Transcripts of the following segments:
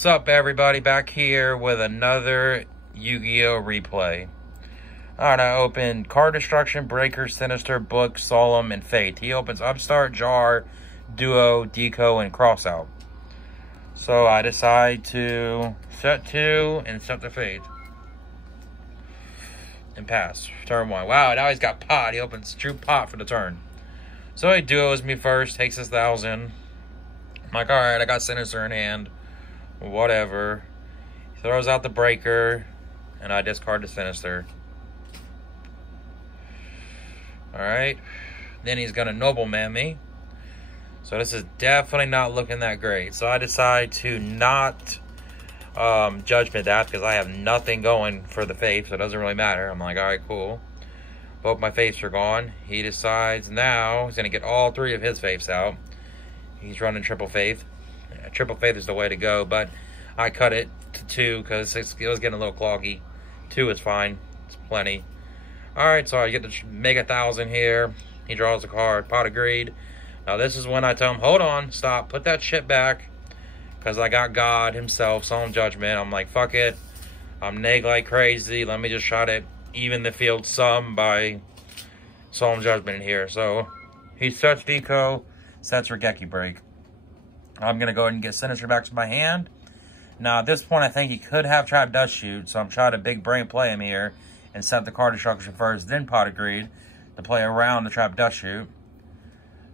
What's up, everybody? Back here with another Yu-Gi-Oh replay. Alright, I opened Card Destruction, Breaker, Sinister, Book, Solemn, and Fate. He opens Upstart, Jar, Duo, Deco, and Crossout. So I decide to set 2 and set the Fate. And pass. Turn 1. Wow, now he's got Pot. He opens True Pot for the turn. So he duos me first, takes his 1,000. I'm like, alright, I got Sinister in hand. Whatever. He throws out the Breaker, and I discard the Sinister. Alright. Then he's going to Nobleman me. So this is definitely not looking that great. So I decide to not Judgment that because I have nothing going for the Faith, so it doesn't really matter. I'm like, alright, cool. Both my Faiths are gone. He decides now he's going to get all 3 of his Faiths out. He's running Triple Faith. Triple Faith is the way to go, but I cut it to 2 because it was getting a little cloggy. 2 is fine. It's plenty. Alright, so I get to make 1,000 here. He draws a card. Pot agreed. Now this is when I tell him, hold on, stop, put that shit back. Because I got God himself, Solemn Judgment. I'm like, fuck it. I'm neg like crazy. Let me just try to even the field some by Solemn Judgment in here. So he sets Deco, sets Regeki Break. I'm going to go ahead and get Sinister back to my hand. Now, at this point, I think he could have Trap Dust Shoot, so I'm trying to big brain play him here and set the Card Destruction first, then Pot agreed to play around the Trap Dust Shoot.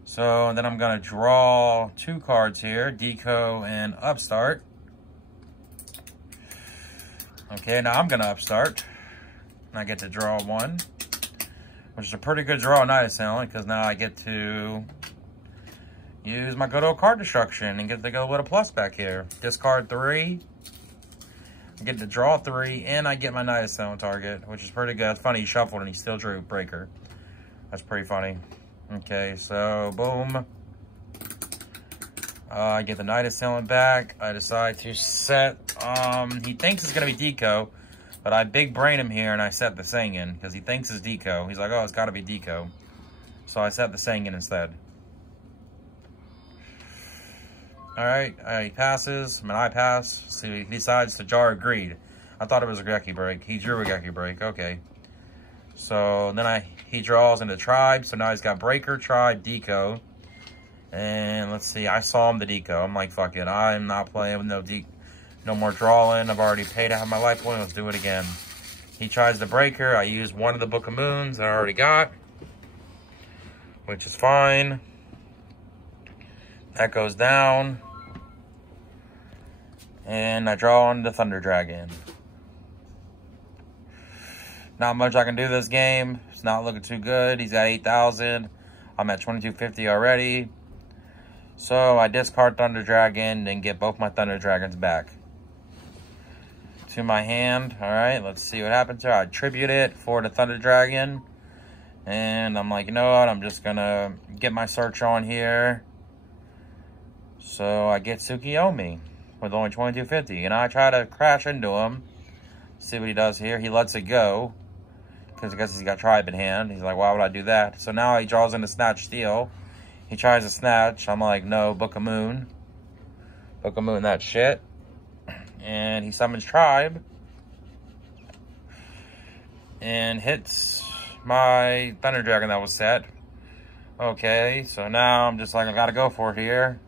So then I'm going to draw 2 cards here, Deco and Upstart. Okay, now I'm going to Upstart. And I get to draw 1, which is a pretty good draw Night Assailant, because now I get to use my good old Card Destruction and get to go with a plus back here. Discard 3. I get to draw 3, and I get my Night Assailant target, which is pretty good. It's funny, he shuffled and he still drew Breaker. That's pretty funny. Okay, so boom. I get the Night Assailant back. I decide to set, he thinks it's going to be Deco, but I big brain him here and I set the Singin because he thinks it's Deco. He's like, oh, it's got to be Deco. So I set the Singin instead. Alright, he passes. I pass. So he decides to Jar agreed. I thought it was a Regeki Break. He drew a Regeki Break. Okay. So then he draws into Tribe. So now he's got Breaker, Tribe, Deco. And let's see. I saw him the Deco. I'm like, fuck it. I'm not playing with no more drawing. I've already paid to have my life point. Let's do it again. He tries the Breaker. I use one of the Book of Moons I already got, which is fine. That goes down. And I draw on the Thunder Dragon. Not much I can do this game. It's not looking too good. He's at 8,000. I'm at 2,250 already. So I discard Thunder Dragon and get both my Thunder Dragons back to my hand. Alright, let's see what happens here. I tribute it for the Thunder Dragon. And I'm like, you know what? I'm just going to get my search on here. So I get Tsukiyomi with only 2250. And I try to crash into him. See what he does here. He lets it go. Because I guess he's got Tribe in hand. He's like, why would I do that? So now he draws into Snatch Steel. He tries to Snatch. I'm like, no, Book of Moon. Book of Moon, that shit. And he summons Tribe. And hits my Thunder Dragon that was set. Okay, so now I'm just like, I gotta go for it here.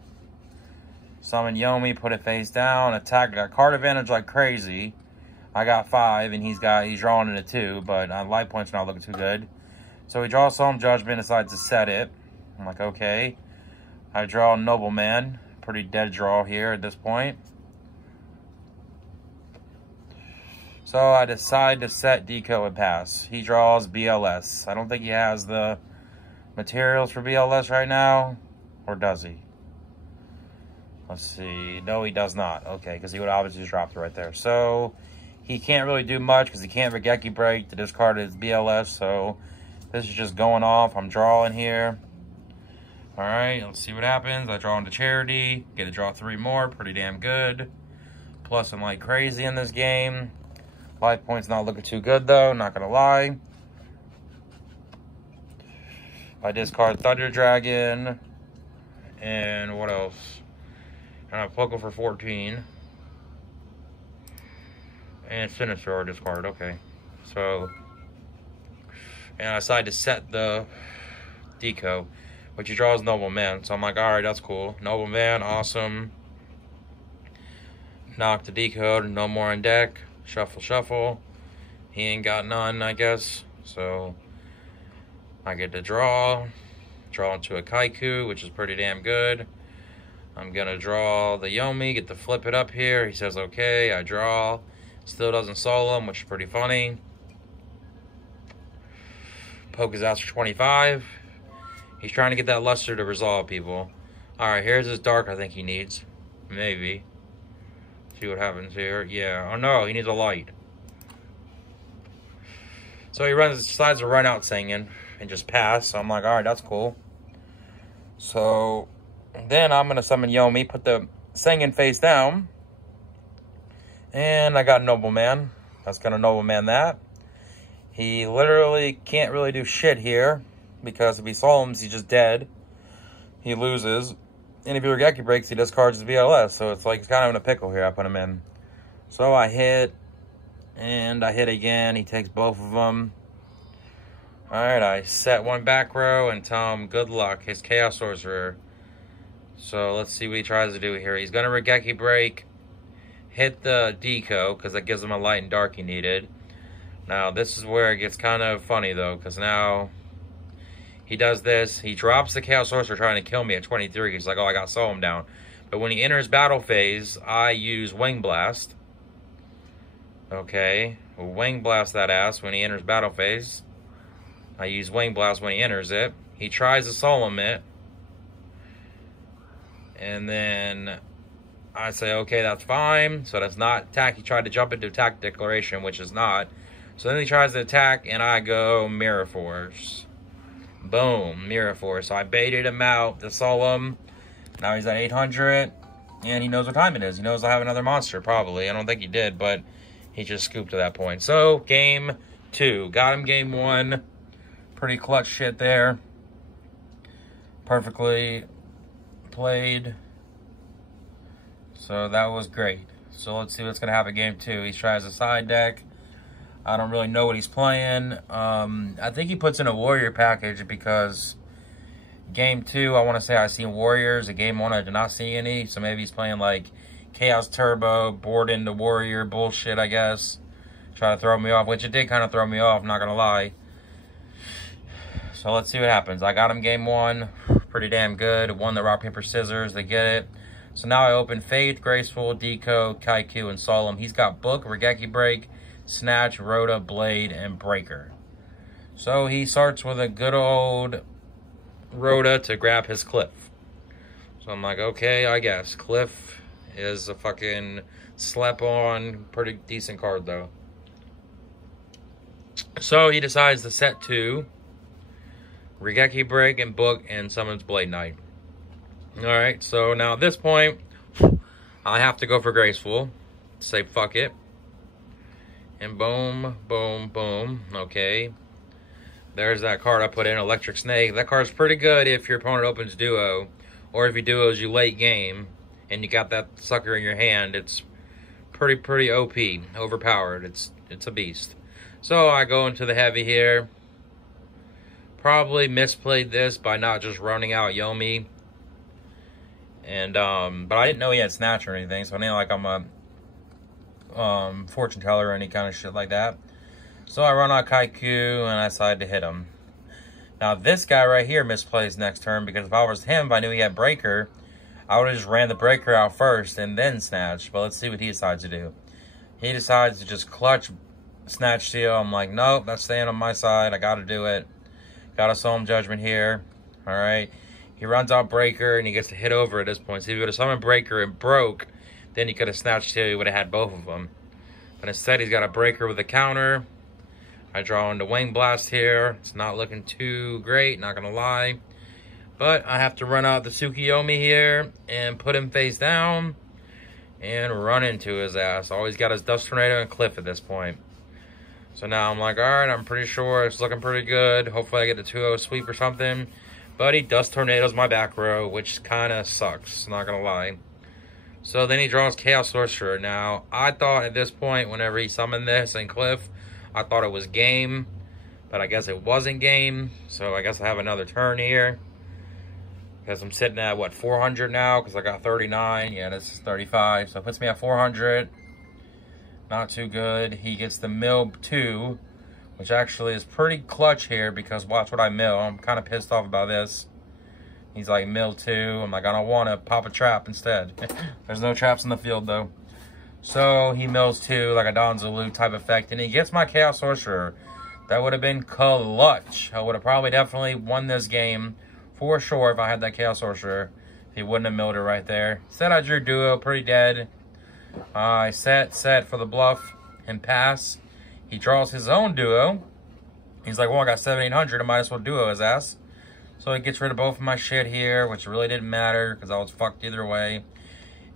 Summon Yomi, put it face down, attack. I got card advantage like crazy. I got 5, and he's drawing into 2, but life point's not looking too good. So he draws Solemn Judgment, decides to set it. I'm like, okay. I draw Nobleman. Pretty dead draw here at this point. So I decide to set Deco and pass. He draws BLS. I don't think he has the materials for BLS right now. Or does he? Let's see. No, he does not. Okay, because he would obviously just dropped it right there. So he can't really do much because he can't Regeki Break to discard his BLS. So this is just going off. I'm drawing here. Alright, let's see what happens. I draw into Charity. Get to draw 3 more. Pretty damn good. Plus, I'm like crazy in this game. Life point's not looking too good, though. Not going to lie. I discard Thunder Dragon. And what else? And I Poke for 14. And Sinister or discard, okay. So, and I decided to set the deco, which he draws Noble Man. So I'm like, alright, that's cool. Noble Man, awesome. Knock the decode, no more on deck. Shuffle, shuffle. He ain't got none, I guess. So I get to draw into a Kaiku, which is pretty damn good. I'm gonna draw the Yomi, get to flip it up here. He says okay, I draw. Still doesn't solo him, which is pretty funny. Poke his ass for 25. He's trying to get that luster to resolve, people. Alright, here's his dark I think he needs. Maybe. See what happens here. Yeah. Oh no, he needs a light. So he decides to run out singing and just pass. So I'm like, alright, that's cool. So then I'm gonna summon Yomi, put the singing face down. And I got Noble Man. That's gonna Noble Man that. He literally can't really do shit here, because if he solemns, he's just dead. He loses. And if he Regeki breaks, he discards his VLS. So it's like he's kind of in a pickle here. I put him in. So I hit. And I hit again. He takes both of them. Alright, I set one back row and tell him good luck. His Chaos Sorcerer. So let's see what he tries to do here. He's going to Regeki break. Hit the deco, because that gives him a light and dark he needed. Now, this is where it gets kind of funny, though, because now he does this. He drops the Chaos Sorcerer trying to kill me at 23. He's like, oh, I got Solemn down. But when he enters battle phase, I use Wing Blast. Okay, Wing Blast that ass when he enters battle phase. I use Wing Blast when he enters it. He tries to Solemn it. And then I say, okay, that's fine. So that's not attack. He tried to jump into attack declaration, which is not. So then he tries to attack, and I go Mirror Force. Boom, Mirror Force. So I baited him out to Solemn. Now he's at 800, and he knows what time it is. He knows I have another monster, probably. I don't think he did, but he just scooped to that point. So, game 2. Got him game 1. Pretty clutch shit there. Perfectly played. So that was great. So let's see what's going to happen game 2. He tries a side deck. I don't really know what he's playing. I think he puts in a warrior package because game 2, I want to say I seen warriors. In game 1, I did not see any. So maybe he's playing like Chaos Turbo, board into warrior bullshit, I guess. Try to throw me off, which it did kind of throw me off, not going to lie. So let's see what happens. I got him game 1. Pretty damn good. Won the rock, paper, scissors. They get it. So now I open Faith, Graceful, Deco, Kaiku, and Solemn. He's got Book, Regeki Break, Snatch, Rhoda, Blade, and Breaker. So he starts with a good old Rhoda to grab his Cliff. So I'm like, okay, I guess. Cliff is a fucking slap-on, pretty decent card, though. So he decides to set 2, Regeki Break, and Book, and summons Blade Knight. Alright, so now at this point, I have to go for Graceful. Say fuck it. And boom, boom, boom. Okay. There's that card I put in, Electric Snake. That card's pretty good if your opponent opens Duo. Or if he duos you late game, and you got that sucker in your hand, it's pretty OP. Overpowered. It's a beast. So I go into the heavy here. Probably misplayed this by not just running out Yomi. And, but I didn't know he had Snatch or anything, so I didn't like I'm a fortune teller or any kind of shit like that. So I run out Kaiku, and I decided to hit him. Now, this guy right here misplays next turn, because if I was him, if I knew he had Breaker, I would have just ran the Breaker out first and then Snatch. But let's see what he decides to do. He decides to just clutch Snatch Seal. I'm like, nope, that's staying on my side. I got to do it. Got a Solemn Judgment here. All right. He runs out Breaker, and he gets to hit over at this point. So if he would have summoned Breaker and broke, then he could have Snatched Seal. He would have had both of them. But instead, he's got a Breaker with a counter. I draw into Wing Blast here. It's not looking too great, not going to lie. But I have to run out the Tsukiyomi here and put him face down and run into his ass. Always got his Dust Tornado and Cliff at this point. So now I'm like, all right, I'm pretty sure it's looking pretty good. Hopefully I get the 2-0 sweep or something. But he Dust Tornadoes my back row, which kind of sucks, not going to lie. So then he draws Chaos Sorcerer. Now, I thought at this point, whenever he summoned this and Cliff, I thought it was game. But I guess it wasn't game. So I guess I have another turn here. Because I'm sitting at, what, 400 now? Because I got 39. Yeah, this is 35. So it puts me at 400. Not too good. He gets the mill 2. Which actually is pretty clutch here. Because watch what I mill. I'm kind of pissed off about this. He's like, mill 2. I'm like, I don't want to pop a trap instead. There's no traps in the field, though. So, he mills 2, like a Don Zulu type effect. And he gets my Chaos Sorcerer. That would have been clutch. I would have probably definitely won this game for sure if I had that Chaos Sorcerer. If he wouldn't have milled it right there. Said I drew duo, pretty dead. I set for the bluff and pass. He draws his own duo. He's like, well, I got 7,800. I might as well duo his ass. So he gets rid of both of my shit here, which really didn't matter because I was fucked either way.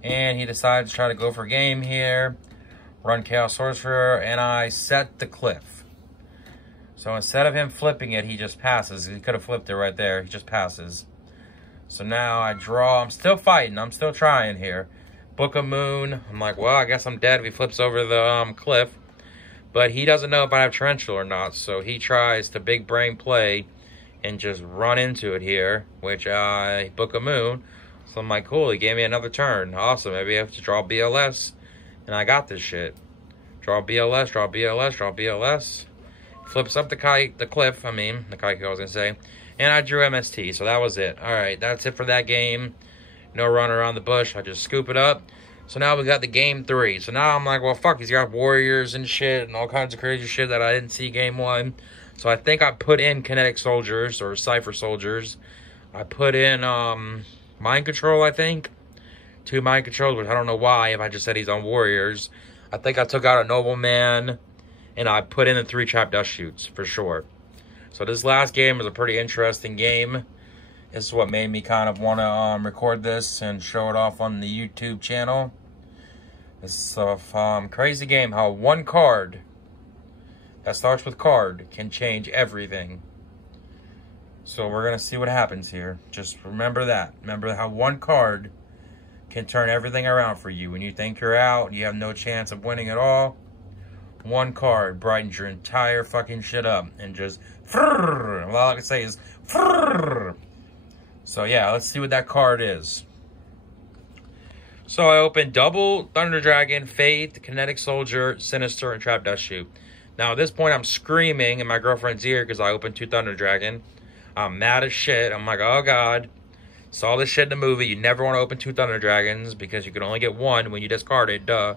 And he decides to try to go for game here. Run Chaos Sorcerer, and I set the Cliff. So instead of him flipping it, he just passes. He could have flipped it right there. He just passes. So now I draw. I'm still fighting. I'm still trying here. Book of Moon. I'm like, well, I guess I'm dead if he flips over the Cliff. But he doesn't know if I have Torrential or not. So he tries to big brain play and just run into it here, which I Book of Moon. So I'm like, cool, he gave me another turn. Awesome, maybe I have to draw BLS. And I got this shit. Draw BLS, draw BLS, draw BLS. Flips up the Cliff, the Kaiki I was going to say. And I drew MST, so that was it. Alright, that's it for that game. No run around the bush, I just scoop it up. So now we got the game 3. So now I'm like, well, fuck, he's got warriors and shit and all kinds of crazy shit that I didn't see game 1. So I think I put in Kinetic Soldiers or Cypher Soldiers. I put in Mind Control, I think. 2 Mind Controls, which I don't know why if I just said he's on warriors. I think I took out a Nobleman. And I put in the 3 Trap Dust Shoots for sure. So this last game was a pretty interesting game. This is what made me kind of want to record this and show it off on the YouTube channel. This is a crazy game. How one card that starts with card can change everything. So we're going to see what happens here. Just remember that. Remember how one card can turn everything around for you. When you think you're out and you have no chance of winning at all, one card brightens your entire fucking shit up. And just, all I can say is, so yeah, let's see what that card is. So I opened double Thunder Dragon, Faith, Kinetic Soldier, Sinister, and Trap Dust Shoot. Now, at this point, I'm screaming in my girlfriend's ear because I opened 2 Thunder Dragon. I'm mad as shit. I'm like, oh, God. Saw this shit in the movie. You never want to open 2 Thunder Dragons because you can only get 1 when you discard it. Duh.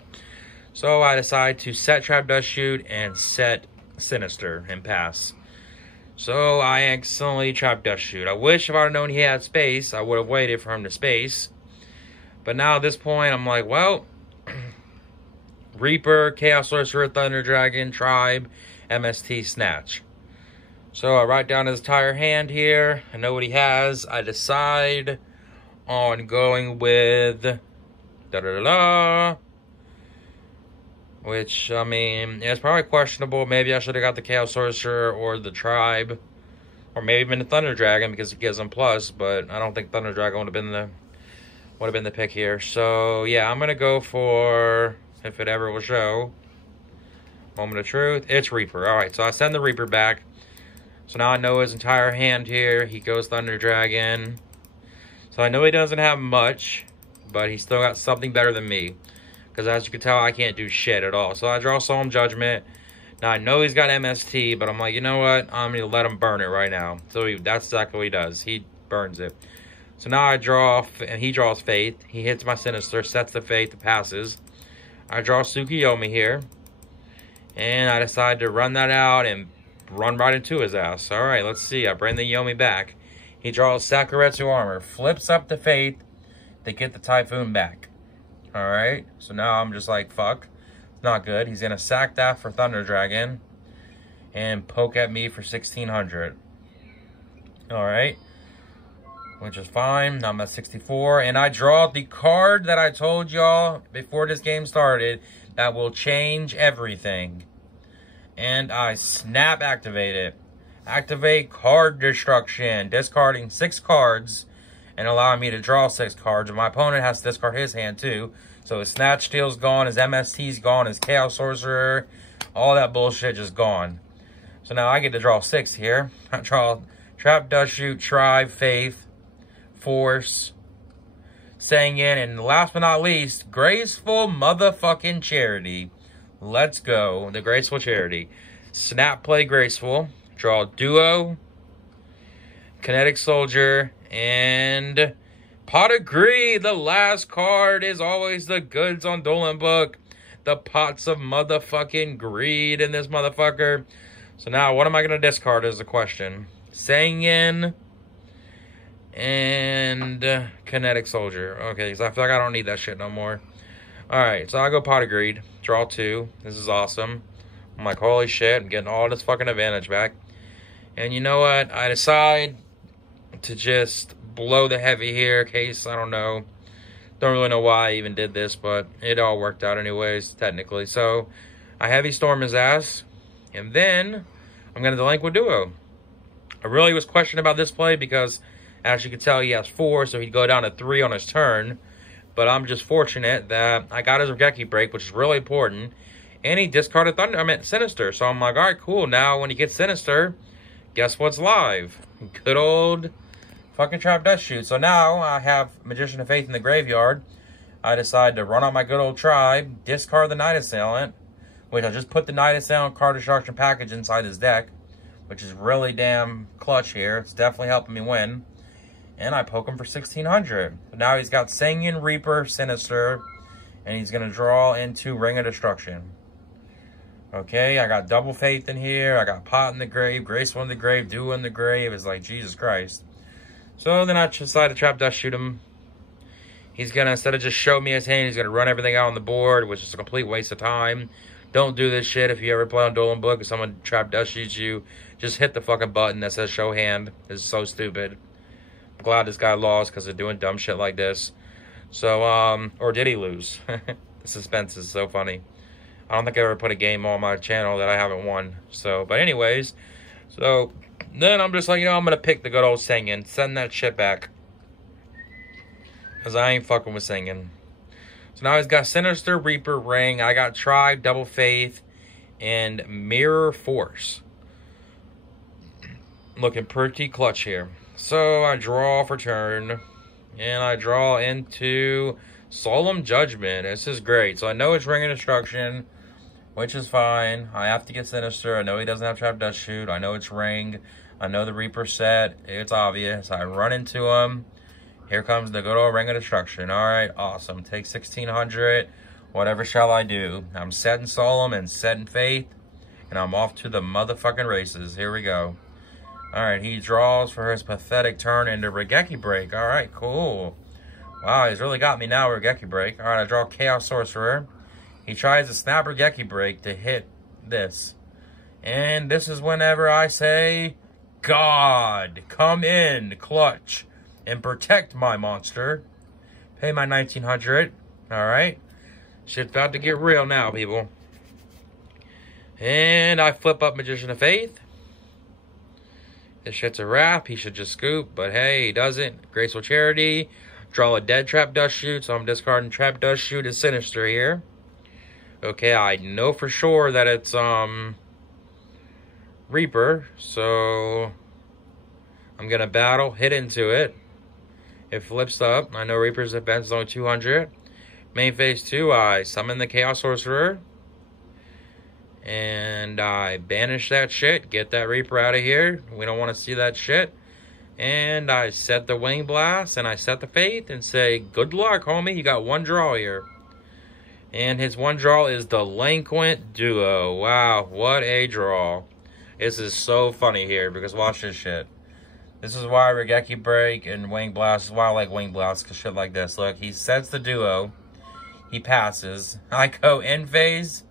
So I decide to set Trap Dust Shoot and set Sinister and pass. So I accidentally Trap Dust Shoot. I wish if I had known he had space, I would have waited for him to space. But now at this point, I'm like, well... Reaper, Chaos Sorcerer, Thunder Dragon, Tribe, MST, Snatch. So I write down his entire hand here. I know what he has. I decide on going with which, I mean, it's probably questionable. Maybe I should have got the Chaos Sorcerer or the Tribe. Or maybe even the Thunder Dragon because it gives him plus. But I don't think Thunder Dragon would have been the pick here. So yeah, I'm gonna go for... if it ever will show. Moment of truth. It's Reaper. Alright, so I send the Reaper back. So now I know his entire hand here. He goes Thunder Dragon. So I know he doesn't have much. But he's still got something better than me. Because as you can tell, I can't do shit at all. So I draw Solemn Judgment. Now I know he's got MST. But I'm like, you know what? I'm going to let him burn it right now. So that's exactly what he does. He burns it. So now I draw, and he draws Faith. He hits my Sinister, sets the Faith, passes. I draw Tsukiyomi here. And I decide to run that out and run right into his ass. Alright, let's see. I bring the Yomi back. He draws Sakuretsu Armor. Flips up the Faith to get the Typhoon back. Alright, so now I'm just like, fuck. It's not good. He's going to sack that for Thunder Dragon. And poke at me for 1,600. Alright. Which is fine. Now I'm at 64. And I draw the card that I told y'all before this game started that will change everything. And I snap activate it. Activate card destruction. Discarding 6 cards and allowing me to draw 6 cards. And my opponent has to discard his hand too. So his Snatch Steel's gone, his MST's gone, his Chaos Sorcerer, all that bullshit just gone. So now I get to draw 6 here. I draw Trap, Dust Shoot, Tribe, Faith, Force, Sanguine, and last but not least, Graceful motherfucking Charity. Let's go. The Graceful Charity. Snap Play Graceful. Draw Duo, Kinetic Soldier, and Pot of Greed. The last card is always the goods on Dueling Book. The pots of motherfucking greed in this motherfucker. So now, what am I going to discard is the question. Sanguine and Kinetic Soldier. Okay, because I feel like I don't need that shit no more. Alright, so I'll go Pot of Greed. Draw 2. This is awesome. I'm like, holy shit, I'm getting all this fucking advantage back. And you know what? I decide to just blow the heavy here in case, I don't know. Don't really know why I even did this, but it all worked out anyways, technically. So, I heavy storm his ass. And then, I'm going to delinquent Duo. I really was questioning about this play because, as you can tell, he has 4, so he'd go down to 3 on his turn. But I'm just fortunate that I got his Regeki Break, which is really important. And he discarded Sinister. So I'm like, alright, cool. Now, when he gets Sinister, guess what's live? Good old fucking Trap Dust Shoot. So now, I have Magician of Faith in the graveyard. I decide to run out my good old Tribe, discard the Night Assailant, which I just put the Night Assailant card destruction package inside his deck, which is really damn clutch here. It's definitely helping me win. And I poke him for 1,600. Now he's got Sanguine, Reaper, Sinister, and he's going to draw into Ring of Destruction. Okay, I got Double Faith in here. I got Pot in the grave, Graceful in the grave, Duo in the grave. It's like, Jesus Christ. So then I decide to Trap Dust Shoot him. He's going to, instead of just show me his hand, he's going to run everything out on the board, which is a complete waste of time. Don't do this shit if you ever play on Dueling Book. If someone Trap Dust Shoots you, just hit the fucking button that says show hand. This is so stupid. I'm glad this guy lost because of doing dumb shit like this. So, or did he lose? The suspense is so funny. I don't think I ever put a game on my channel that I haven't won. So, but anyways, so then I'm just like, you know, I'm going to pick the good old Singing. Send that shit back. Because I ain't fucking with Singing. So now he's got Sinister, Reaper, Ring. I got Tribe, Double Faith, and Mirror Force. Looking pretty clutch here. So I draw for turn. And I draw into Solemn Judgment. This is great. So I know it's Ring of Destruction, which is fine. I have to get Sinister. I know he doesn't have Trap Dust Shoot. I know it's Ring. I know the Reaper set. It's obvious. I run into him. Here comes the good old Ring of Destruction. Alright, awesome. Take 1,600. Whatever shall I do? I'm setting Solemn and setting Faith. And I'm off to the motherfucking races. Here we go. Alright, he draws for his pathetic turn into Regeki Break. Alright, cool. Wow, he's really got me now with Regeki Break. Alright, I draw Chaos Sorcerer. He tries to snap Regeki Break to hit this. And this is whenever I say, God, come in, clutch, and protect my monster. Pay my 1,900. Alright. Shit's about to get real now, people. And I flip up Magician of Faith. This shit's a wrap. He should just scoop. But hey, he doesn't. Graceful Charity. Draw a dead Trap Dust Shoot. So I'm discarding Trap Dust Shoot as Sinister here. Okay, I know for sure that it's Reaper. So I'm going to battle. Hit into it. It flips up. I know Reaper's defense is only 200. Main phase 2, I summon the Chaos Sorcerer. And I banish that shit. Get that Reaper out of here. We don't want to see that shit. And I set the Wing Blast. And I set the Faith. And say, good luck, homie. You got one draw here. And his one draw is Delinquent Duo. Wow, what a draw. This is so funny here. Because watch this shit. This is why Regeki Break and Wing Blast. This is why I like Wing Blast. Because shit like this. Look, he sets the Duo. He passes. I go in phase.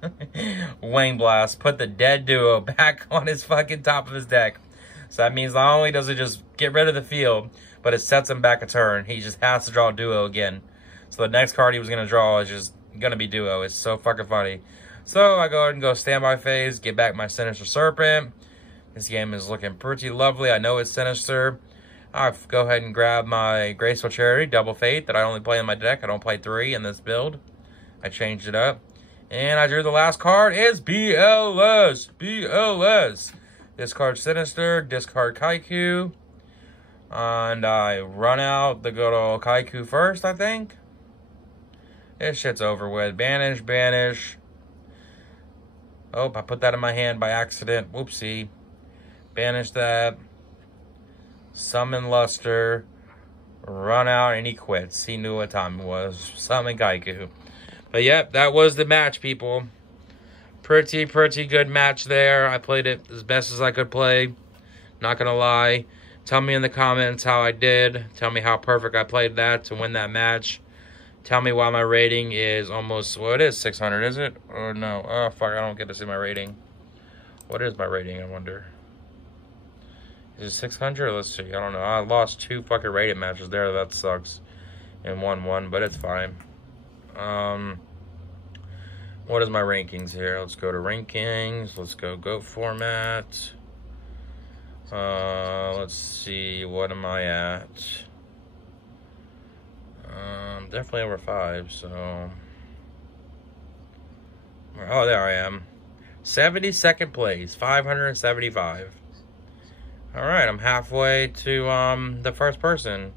Wing Blast. Put the dead Duo back on his fucking top of his deck. So that means not only does it just get rid of the field, but it sets him back a turn. He just has to draw Duo again. So the next card he was going to draw is just going to be Duo. It's so fucking funny. So I go ahead and go standby phase. Get back my Sinister Serpent. This game is looking pretty lovely. I know it's Sinister. I'll go ahead and grab my Graceful Charity, Double Fate, that I only play in my deck. I don't play 3 in this build. I changed it up. And I drew the last card. It's BLS. BLS. Discard Sinister, discard Kaiku. And I run out the good old Kaiku first, I think. This shit's over with. Banish, banish. Oh, I put that in my hand by accident. Whoopsie. Banish that. Summon Luster. Run out, and he quits. He knew what time it was. Summon Kaiku. But yep, that was the match, people. Pretty good match there. I played it as best as I could play. Not gonna lie. Tell me in the comments how I did. Tell me how perfect I played that to win that match. Tell me why my rating is almost, well, it is 600, is it? Or no? Oh, fuck, I don't get to see my rating. What is my rating, I wonder? Is it 600? Let's see. I don't know. I lost 2 fucking rated matches there. That sucks. And won 1, but it's fine. What is my rankings here? Let's go to rankings. Let's go Goat Format. Let's see. What am I at? Definitely over 5, so. Oh, there I am. 72nd place. 575. Alright, I'm halfway to the first person.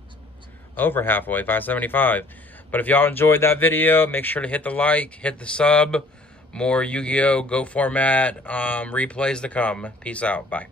Over halfway, 575. But if y'all enjoyed that video, make sure to hit the like, hit the sub. More Yu-Gi-Oh! Goat Format replays to come. Peace out. Bye.